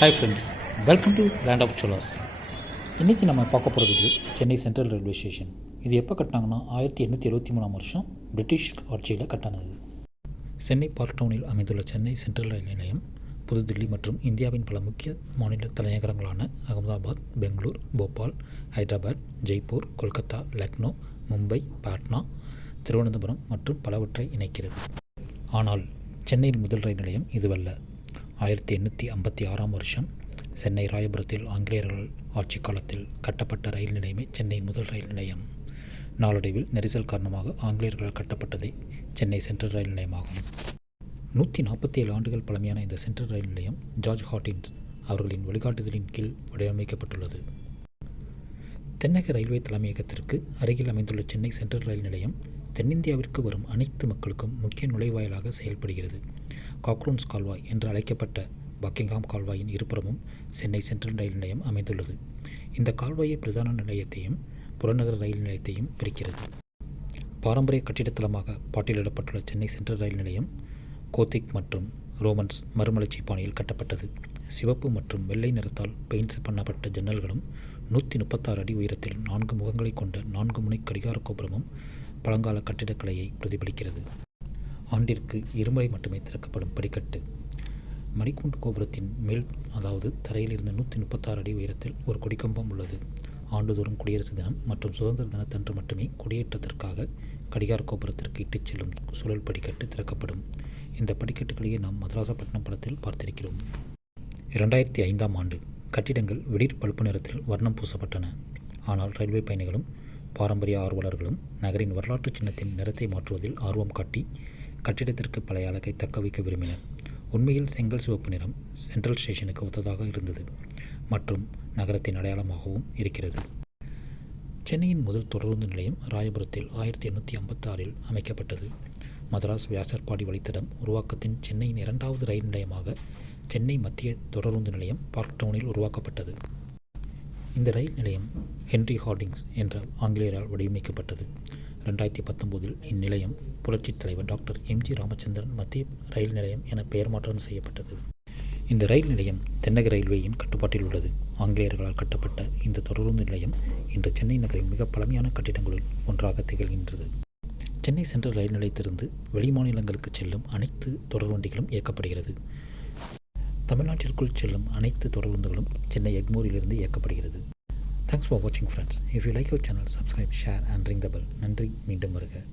Hi friends, welcome to land of Cholas. இன்றைக்கி நம்ம பார்க்க போகிற video Chennai central railway station. இது எப்போ கட்டினாங்கன்னா 1823 வருஷம் பிரிட்டிஷ் ஆட்சியில் கட்டினது. சென்னை பார்க் டவுனில் அமைந்துள்ள சென்னை சென்ட்ரல் ரயில் நிலையம் புதுதில்லி மற்றும் இந்தியாவின் பல முக்கிய மாநில தலைநகரங்களான அகமதாபாத், பெங்களூர், போபால், ஹைதராபாத், ஜெய்ப்பூர், கொல்கத்தா, லக்னோ, மும்பை, பாட்னா, திருவனந்தபுரம் மற்றும் பலவற்றை இணைக்கிறது. ஆனால் சென்னையில் முதல் ரயில் நிலையம் இதுவல்ல. 1856 வருஷம் சென்னை ராயபுரத்தில் ஆங்கிலேயர்கள் ஆட்சி காலத்தில் கட்டப்பட்ட ரயில் நிலையமே சென்னையின் முதல் ரயில் நிலையம். நாளடைவில் நெரிசல் காரணமாக ஆங்கிலேயர்களால் கட்டப்பட்டதே சென்னை சென்ட்ரல் ரயில் நிலையமாகும். 147 ஆண்டுகள் பழமையான இந்த சென்ட்ரல் ரயில் நிலையம் ஜார்ஜ் ஹாட்டின்ஸ் அவர்களின் வழிகாட்டுதலின் கீழ் வடிவமைக்கப்பட்டுள்ளது. தென்னக ரயில்வே தலைமையகத்திற்கு அருகில் அமைந்துள்ள சென்னை சென்ட்ரல் ரயில் நிலையம் தென்னிந்தியாவிற்கு வரும் அனைத்து மக்களுக்கும் முக்கிய நுழைவாயிலாக செயல்படுகிறது. காக்ரோன்ஸ் கால்வாய் என்று அழைக்கப்பட்ட பக்கிங்ஹாம் கால்வாயின் இருபுறமும் சென்னை சென்ட்ரல் ரயில் நிலையம் அமைந்துள்ளது. இந்த கால்வாயை பிரதான நிலையத்தையும் புறநகர ரயில் நிலையத்தையும் பிரிக்கிறது. பாரம்பரிய கட்டிடத்தலமாக பட்டியலிடப்பட்டுள்ள சென்னை சென்ட்ரல் ரயில் நிலையம் கோத்திக் மற்றும் ரோமன்ஸ் மறுமலர்ச்சி பாணியில் கட்டப்பட்டது. சிவப்பு மற்றும் வெள்ளை நிறத்தால் பெயிண்ட்ஸ் பண்ணப்பட்ட ஜன்னல்களும் 136 அடி உயரத்தில் 4 முகங்களை கொண்ட 4 முனை கடிகார கோபுரமும் பழங்கால கட்டிடக்கலையை பிரதிபலிக்கிறது. ஆண்டிற்கு இருமுறை மட்டுமே திறக்கப்படும் படிக்கட்டு. மணிக்கூண்டு கோபுரத்தின் மேல், அதாவது தரையிலிருந்து 136 அடி உயரத்தில் ஒரு கொடிக்கம்பம் உள்ளது. ஆண்டுதோறும் குடியரசு தினம் மற்றும் சுதந்திர தினத்தன்று மட்டுமே கொடியேற்றத்திற்காக கடிகார கோபுரத்திற்கு இட்டுச் செல்லும் சுழல் படிக்கட்டு திறக்கப்படும். இந்த படிக்கட்டுகளையே நாம் மதராசப்பட்டினம் படத்தில் பார்த்திருக்கிறோம். 2005ஆம் ஆண்டு கட்டிடங்கள் வெளிர் பழுப்பு நிறத்தில் வர்ணம் பூசப்பட்டன. ஆனால் ரயில்வே பயணிகளும் பாரம்பரிய ஆர்வலர்களும் நகரின் வரலாற்று சின்னத்தின் நிறத்தை மாற்றுவதில் ஆர்வம் காட்டி கட்டிடத்திற்கு பழைய அழகை தக்க வைக்க விரும்பினர். உண்மையில் செங்கல் சிவப்பு நிறம் சென்ட்ரல் ஸ்டேஷனுக்கு ஒத்ததாக இருந்தது மற்றும் நகரத்தின் அடையாளமாகவும் இருக்கிறது. சென்னையின் முதல் தொடருந்து நிலையம் ராயபுரத்தில் 1856இல் அமைக்கப்பட்டது. மதராஸ் வியாசர்பாடி வழித்தடம் உருவாக்கத்தின் சென்னையின் 2வது ரயில் நிலையமாக சென்னை மத்திய தொடருந்து நிலையம் பார்க் டவுனில் உருவாக்கப்பட்டது. இந்த ரயில் நிலையம் ஹென்றி ஹார்டிங்ஸ் என்ற ஆங்கிலேயரால் வடிவமைக்கப்பட்டது. 2019இல் இந்நிலையம் புரட்சி தலைவர் டாக்டர் எம்.ஜி. ராமச்சந்திரன் மத்திய ரயில் நிலையம் என பெயர் மாற்றம் செய்யப்பட்டது. இந்த ரயில் நிலையம் தென்னக ரயில்வேயின் கட்டுப்பாட்டில் உள்ளது. ஆங்கிலேயர்களால் கட்டப்பட்ட இந்த தொடருந்து நிலையம் இன்று சென்னை நகரின் மிக பழமையான கட்டிடங்களுள் ஒன்றாக திகழ்கின்றது. சென்னை சென்ட்ரல் ரயில் நிலையத்திலிருந்து வெளிமாநிலங்களுக்கு செல்லும் அனைத்து தொடர்வண்டிகளும் இயக்கப்படுகிறது. தமிழ்நாட்டிற்குள் செல்லும் அனைத்து தொடர்வண்டிகளும் சென்னை எக்மோரிலிருந்து இயக்கப்படுகிறது. Thanks for watching friends. If you like our channel, subscribe, share and ring the bell. நன்றி, மீண்டும் வருக.